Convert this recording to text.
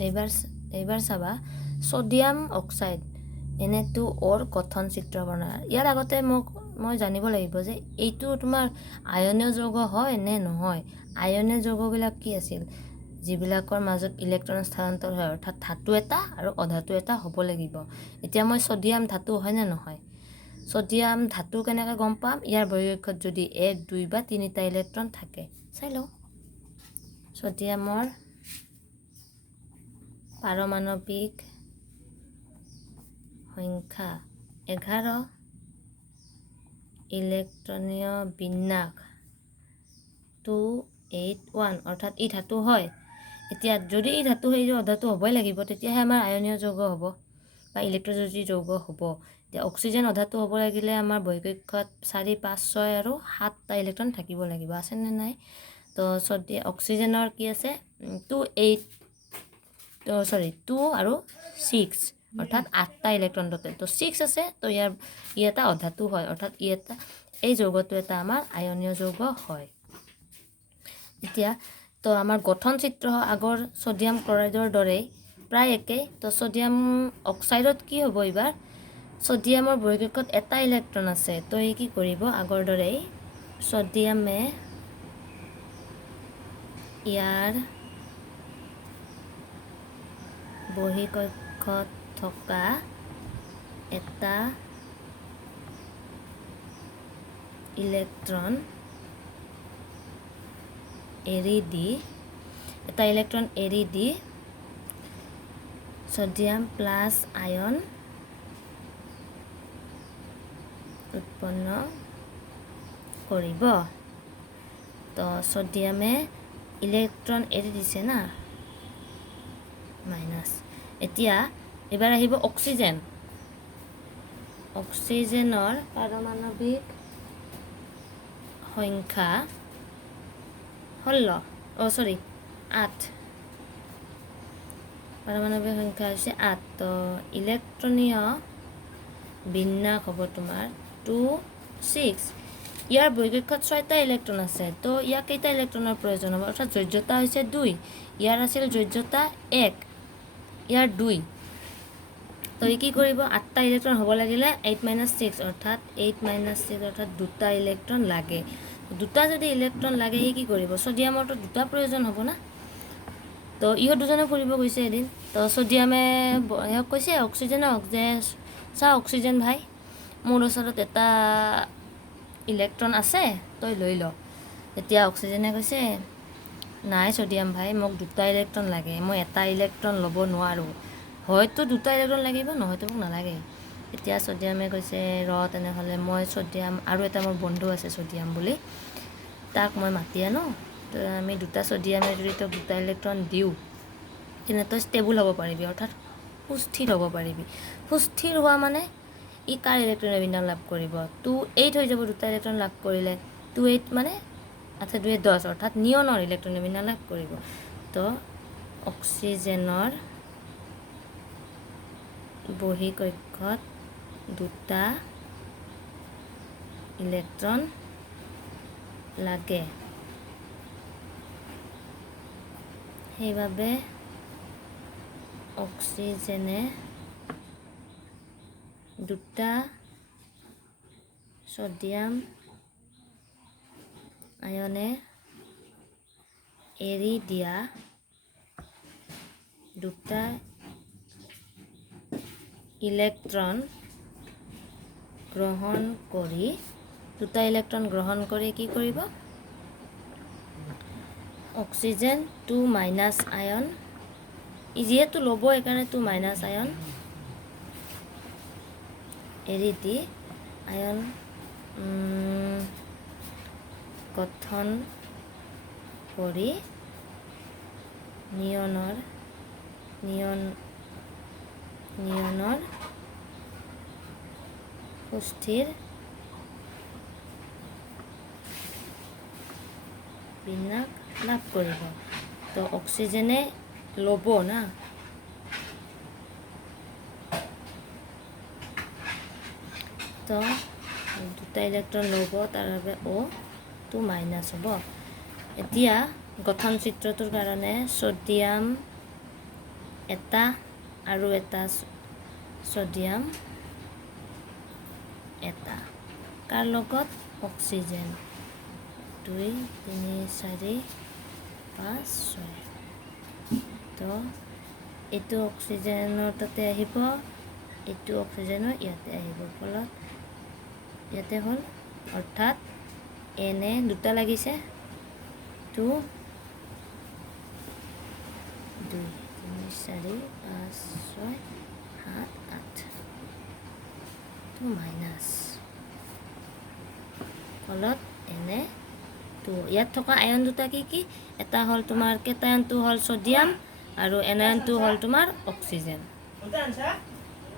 এইবাৰ চাবা sodium oxide Na2O গঠন চিত্ৰ বৰ্ণনা। ইয়াৰ আগতে মই জানিব লাগিব যে এইটো তোমাৰ আয়নীয় যৌগ হয় নে নহয়। আয়নীয় যৌগবিলাক কি আছিল, যিবিলাকৰ মাজত ইলেক্ট্ৰন স্থানান্তৰ হয়, অৰ্থাৎ ধাতু এটা আৰু অধাতু এটা হ'ব লাগিব। এতিয়া মই সোডিয়াম ধাতু হয় নে নহয়, সোডিয়াম ধাতু কেনেকৈ গম পাম, ইয়াৰ বৈশিষ্ট্যত যদি 1, 2 বা 3টা ইলেক্ট্ৰন থাকে। চাই লওঁ। সোডিয়ামৰ পাৰমাণৱিক সংখ্যা 11, ইলেক্ট্ৰনীয় বিন্যাস 281, অৰ্থাৎ ই ধাতু হয়। এতিয়া যদি ই ধাতু হয়, অধাতু হ'বই লাগিব, তেতিয়াহে আমাৰ আয়নীয় যৌগ হ'ব বা ইলেক্ট্ৰযোজী যৌগ হ'ব। এতিয়া অক্সিজেন অধাতু হ'ব লাগিলে আমাৰ বৈশিষ্ট্যত 4, 5, 6 আৰু 7টা ইলেক্ট্ৰন থাকিব লাগিব, আছেনে নাই। তো অক্সিজেনৰ কি আছে 2 আৰু 6, অৰ্থাৎ 8টা ইলেক্ট্ৰন টোটেল। তো 6 আছে, তো ই এটা অধাতু হয়, অৰ্থাৎ এই যৌগটো এটা আমাৰ আয়নীয় যৌগ হয়। এতিয়া তো আমাৰ গঠন চিত্ৰ আগৰ সোডিয়াম ক্লৰাইডৰ দৰেই প্ৰায় একেই। তো সোডিয়াম অক্সাইডত কি হ'ব, এইবাৰ সোডিয়ামৰ বৈশিষ্ট্যত এটা ইলেক্ট্ৰন আছে। তো ই কি কৰিব, আগৰ দৰেই সোডিয়ামে ইয়াৰ বহিঃকক্ষত থকা এটা ইলেক্ট্ৰন এৰি দি সোডিয়াম প্লাছ আয়ন উৎপন্ন কৰিব। তো সোডিয়ামে ইলেক্ট্ৰন এৰি দিছে না, মাইনাছ। এতিয়া এবাৰ আহিব অক্সিজেন। অক্সিজেনৰ পাৰমাণৱিক সংখ্যা 8, পাৰমাণৱিক সংখ্যা হৈছে 8। তো ইলেক্ট্ৰনীয় বিন্যাস হ'ব তোমাৰ 2, 6। ইয়াৰ বৈশিষ্ট্যত 6টা ইলেক্ট্ৰন আছে। তো ইয়াক কেইটা ইলেক্ট্ৰনৰ প্ৰয়োজন হ'ব, অৰ্থাৎ যোজ্যতা হৈছে 2। ইয়াৰ আছিল যোজ্যতা 1, ইয়াৰ 2। তো ই কি কৰিব, 8টা ইলেক্ট্ৰন হ'ব লাগিলে 8 - 6, অৰ্থাৎ 8 - 6, অৰ্থাৎ 2টা ইলেক্ট্ৰন লাগে। 2টা যদি ইলেক্ট্ৰন লাগে, ই কি কৰিব, সোডিয়ামৰতো 2টা প্ৰয়োজন হ'ব না। তো ইহঁত দুজনে ফুৰিব গৈছে এদিন। তো সোডিয়ামে সিহঁতক কৈছে অক্সিজেনক যে চা অক্সিজেন ভাই, মোৰ ওচৰত এটা ইলেক্ট্ৰন আছে, তই লৈ ল। তেতিয়া অক্সিজেনে কৈছে নাই সোডিয়াম ভাই, মোক 2টা ইলেক্ট্ৰন লাগে, মই এটা ইলেক্ট্ৰন ল'ব নোৱাৰোঁ, হয়তো 2টা ইলেক্ট্ৰন লাগিব, নহয়তো মোক নালাগে। এতিয়া সোডিয়ামে কৈছে তেনেহ'লে মই সোডিয়াম, আৰু এটা মোৰ বন্ধু আছে সোডিয়াম বুলি, তাক মই মাতি আনো। তো আমি 2টা সোডিয়ামে যদি তোক 2টা ইলেক্ট্ৰন দিওঁ, তেনে তই ষ্টেবল হ'ব পাৰিবি, অৰ্থাৎ সুস্থিৰ হ'ব পাৰিবি। সুস্থিৰ হোৱা মানে ই কাৰ ইলেক্ট্ৰন বিন্যাস লাভ কৰিব, 2, 8 হৈ যাব 2টা ইলেক্ট্ৰন লাভ কৰিলে। 2, 8 মানে 8 × 2 = 10, অৰ্থাৎ নিয়নৰ ইলেক্ট্ৰন বিন্যাস লাভ কৰিব। তো অক্সিজেনৰ বহিঃকক্ষত 2টা ইলেক্ট্ৰন লাগে। সেইবাবে অক্সিজেনে 2টা সোডিয়াম আয়নে এৰি দিয়া 2টা ইলেক্ট্ৰন গ্ৰহণ কৰি 2টা ইলেক্ট্ৰন গ্ৰহণ কৰি কি কৰিব, অক্সিজেন 2 - আয়ন, যিহেতু ল'ব সেইকাৰণে 2 - আয়ন এৰি দি আয়ন গঠন কৰি নিয়নৰ সুস্থিৰ বিন্যাস লাভ কৰিব। তো অক্সিজেনে ল'ব না, তো 2টা ইলেক্ট্ৰন ল'ব, তাৰ বাবে O2 মাইনাছ হ'ব। এতিয়া গঠন চিত্ৰটোৰ কাৰণে সোডিয়াম এটা আৰু এটা ছডিয়াম এটা কাৰ লগত অক্সিজেন 2 3 4 5 6 তো এইটো অক্সিজেনৰ তাতে আহিব এইটো অক্সিজেনৰ ইয়াতে আহিব ফলত ইয়াতে হ'ল অৰ্থাৎ এনে দুটা লাগিছে 2 2 3 4 5 6 7 8 তো মাইনাছ ফলত এনে তো ইয়াত থকা আয়ন দুটা কি এটা হ'ল তোমাৰ কেটায়নটো হ'ল ছডিয়াম আৰু এনায়নটো হ'ল তোমাৰ অক্সিজেন